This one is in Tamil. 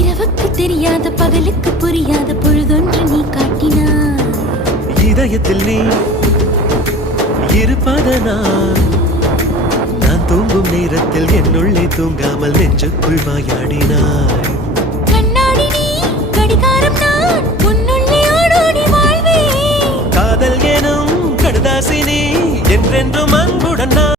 இரவுக்கு தெரியாத பகலுக்கு புரியாத பொழுதொன்று நீ காட்டினாய். இதயத்தில் நீ இருப்பதனால் நான் தூங்கும் நேரத்தில் என்னுள்ளே தூங்காமல் நெஞ்சுக்குள் வாயாடினாய். கண்ணாடி நீ கடிகாரம் நான் உன்னுள்ளே ஓடோடி வாழ்வே. காதல் எனும் கடுதாசி நீ என்றென்றும் அன்புடன் நான்